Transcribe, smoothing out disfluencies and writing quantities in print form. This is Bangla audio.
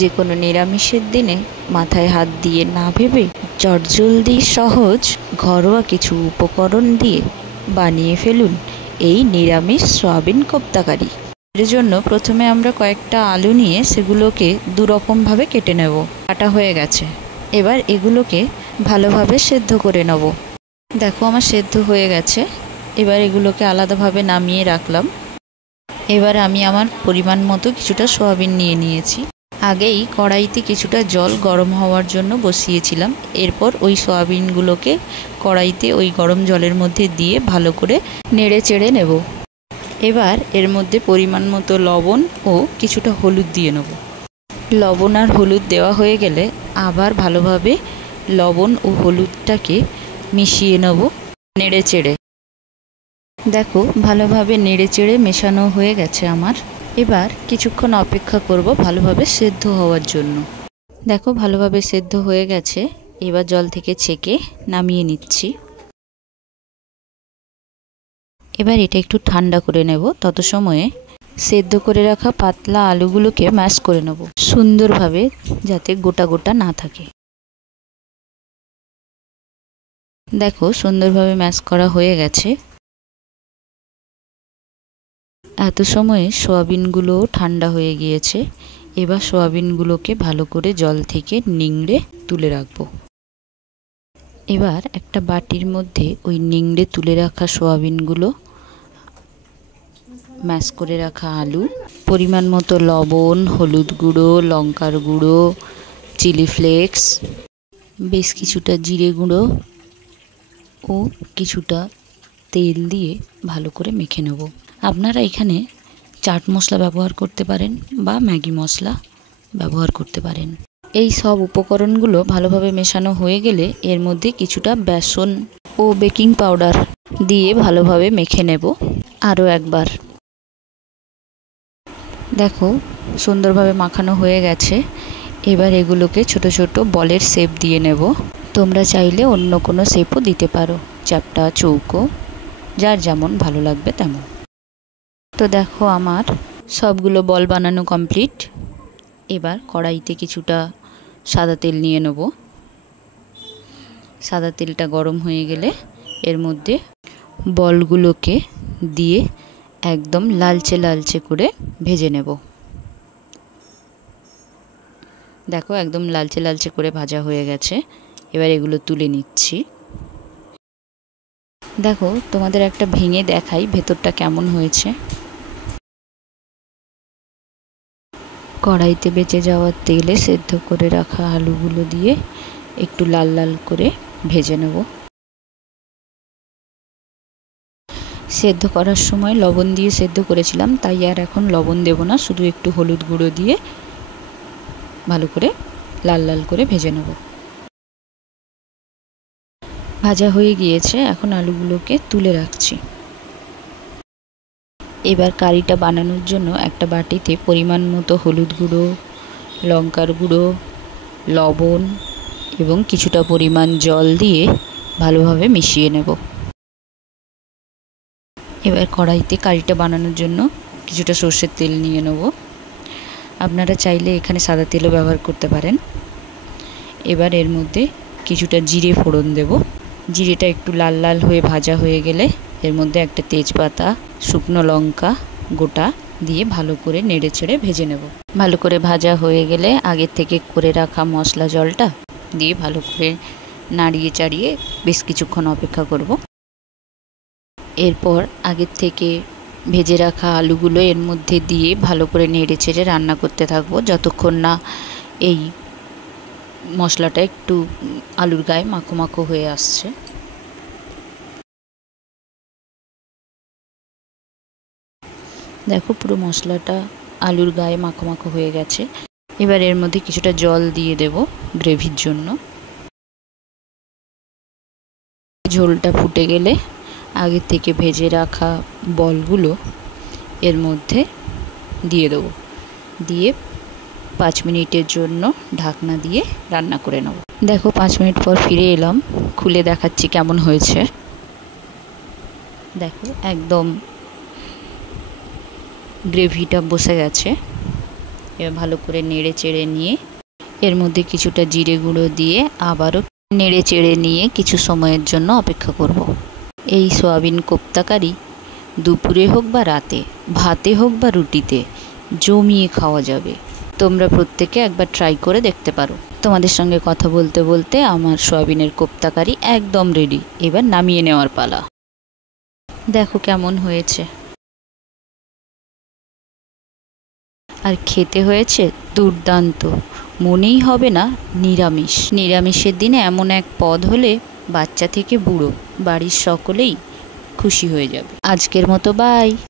যে কোনো নিরামিষের দিনে মাথায় হাত দিয়ে না ভেবে চটজলদি সহজ ঘরোয়া কিছু উপকরণ দিয়ে বানিয়ে ফেলুন এই নিরামিষ সয়াবিন কোপ্তা কারি। এর জন্য প্রথমে আমরা কয়েকটা আলু নিয়ে সেগুলোকে দুরকমভাবে কেটে নেব। কাটা হয়ে গেছে, এবার এগুলোকে ভালোভাবে সেদ্ধ করে নেব। দেখো আমার সেদ্ধ হয়ে গেছে। এবার এগুলোকে আলাদাভাবে নামিয়ে রাখলাম। এবার আমি আমার পরিমাণ মতো কিছুটা সয়াবিন নিয়ে নিয়েছি। আগেই কড়াইতে কিছুটা জল গরম হওয়ার জন্য বসিয়েছিলাম। এরপর ওই সয়াবিনগুলোকে কড়াইতে ওই গরম জলের মধ্যে দিয়ে ভালো করে নেড়ে চেড়ে নেব। এবার এর মধ্যে পরিমাণ মতো লবণ ও কিছুটা হলুদ দিয়ে নেব। লবণ আর হলুদ দেওয়া হয়ে গেলে আবার ভালোভাবে লবণ ও হলুদটাকে মিশিয়ে নেব নেড়ে চেড়ে। দেখো ভালোভাবে নেড়ে চেড়ে মেশানো হয়ে গেছে আমার। এবার কিছুক্ষণ অপেক্ষা করব ভালোভাবে সেদ্ধ হওয়ার জন্য। দেখো ভালোভাবে সেদ্ধ হয়ে গেছে। এবার জল থেকে ছেঁকে নামিয়ে নিচ্ছি। এবার এটা একটু ঠান্ডা করে নেব। তত সময়ে সেদ্ধ করে রাখা পাতলা আলুগুলোকে ম্যাশ করে নেব সুন্দরভাবে, যাতে গোটা গোটা না থাকে। দেখো সুন্দরভাবে ম্যাশ করা হয়ে গেছে। এত সময়ে সয়াবিনগুলোও ঠান্ডা হয়ে গিয়েছে। এবার সয়াবিনগুলোকে ভালো করে জল থেকে নিংড়ে তুলে রাখবো। এবার একটা বাটির মধ্যে ওই নিংড়ে তুলে রাখা সয়াবিনগুলো, ম্যাশ করে রাখা আলু, পরিমাণ মতো লবণ, হলুদ গুঁড়ো, লঙ্কার গুঁড়ো, চিলি ফ্লেক্স, বেশ কিছুটা জিরে গুঁড়ো ও কিছুটা তেল দিয়ে ভালো করে মেখে নেব। আপনারা এখানে চাট মশলা ব্যবহার করতে পারেন বা ম্যাগি মশলা ব্যবহার করতে পারেন। এই সব উপকরণগুলো ভালোভাবে মেশানো হয়ে গেলে এর মধ্যে কিছুটা বেসন ও বেকিং পাউডার দিয়ে ভালোভাবে মেখে নেব আরও একবার। দেখো সুন্দরভাবে মাখানো হয়ে গেছে। এবার এগুলোকে ছোট ছোট বলের শেপ দিয়ে নেব। তোমরা চাইলে অন্য কোনো শেপও দিতে পারো, চ্যাপ্টা, চৌকো, যার যেমন ভালো লাগবে তেমন। তো দেখো আমার সবগুলো বল বানানো কমপ্লিট। এবার কড়াইতে কিছুটা সাদা তেল নিয়ে নেব। সাদা তেলটা গরম হয়ে গেলে এর মধ্যে বলগুলোকে দিয়ে একদম লালচে লালচে করে ভেজে নেব। দেখো একদম লালচে লালচে করে ভাজা হয়ে গেছে। এবার এগুলো তুলে নিচ্ছি। দেখো তোমাদের একটা ভেঙে দেখাই ভেতরটা কেমন হয়েছে। কড়াইতে বেঁচে যাওয়া তেলে সেদ্ধ করে রাখা আলুগুলো দিয়ে একটু লাল লাল করে ভেজে নেব। সেদ্ধ করার সময় লবণ দিয়ে সেদ্ধ করেছিলাম, তাই আর এখন লবণ দেব না, শুধু একটু হলুদ গুঁড়ো দিয়ে ভালো করে লাল লাল করে ভেজে নেব। ভাজা হয়ে গিয়েছে, এখন আলুগুলোকে তুলে রাখছি। এবার কারিটা বানানোর জন্য একটা বাটিতে পরিমাণ মতো হলুদ গুঁড়ো, লঙ্কার গুঁড়ো, লবণ এবং কিছুটা পরিমাণ জল দিয়ে ভালোভাবে মিশিয়ে নেব। এবার কড়াইতে কারিটা বানানোর জন্য কিছুটা সর্ষের তেল নিয়ে নেব। আপনারা চাইলে এখানে সাদা তেলও ব্যবহার করতে পারেন। এবার এর মধ্যে কিছুটা জিরে ফোড়ন দেব। জিরেটা একটু লাল লাল হয়ে ভাজা হয়ে গেলে এর মধ্যে একটা তেজপাতা, শুকনো লঙ্কা গোটা দিয়ে ভালো করে নেড়ে চেড়ে ভেজে নেব। ভালো করে ভাজা হয়ে গেলে আগের থেকে করে রাখা মশলা জলটা দিয়ে ভালো করে নাড়িয়ে চাড়িয়ে বেশ কিছুক্ষণ অপেক্ষা করব। এরপর আগের থেকে ভেজে রাখা আলুগুলো এর মধ্যে দিয়ে ভালো করে নেড়ে চেড়ে রান্না করতে থাকবো যতক্ষণ না এই মশলাটা একটু আলুর গায়ে মাখো মাখো হয়ে আসছে। দেখো পুরো মশলাটা আলুর গায়ে মাখো মাখো হয়ে গেছে। এবার এর মধ্যে কিছুটা জল দিয়ে দেব গ্রেভির জন্য। ঝোলটা ফুটে গেলে আগে থেকে ভেজে রাখা বলগুলো এর মধ্যে দিয়ে দেব। দিয়ে 5 মিনিটের জন্য ঢাকনা দিয়ে রান্না করে নেব। দেখো 5 মিনিট পর ফিরে এলাম, খুলে দেখাচ্ছি কেমন হয়েছে। দেখো একদম গ্রেভিটা বসে গেছে, এবার ভালো করে নেড়ে চেড়ে নিয়ে এর মধ্যে কিছুটা জিরে গুঁড়ো দিয়ে আবারও নেড়ে চেড়ে নিয়ে কিছু সময়ের জন্য অপেক্ষা করব। এই সয়াবিন কোপ্তা কারি দুপুরে হোক বা রাতে, ভাতে হোক বা রুটিতে জমিয়ে খাওয়া যাবে। তোমরা প্রত্যেকে একবার ট্রাই করে দেখতে পারো। তোমাদের সঙ্গে কথা বলতে বলতে আমার সয়াবিনের কোপ্তা কারি একদম রেডি। এবার নামিয়ে নেওয়ার পালা। দেখো কেমন হয়েছে, আর খেতে হয়েছে দুর্দান্ত। মনেই হবে না নিরামিষ। নিরামিষের দিনে এমন এক পদ হলে বাচ্চা থেকে বুড়ো বাড়ির সকলেই খুশি হয়ে যাবে। আজকের মতো বাই।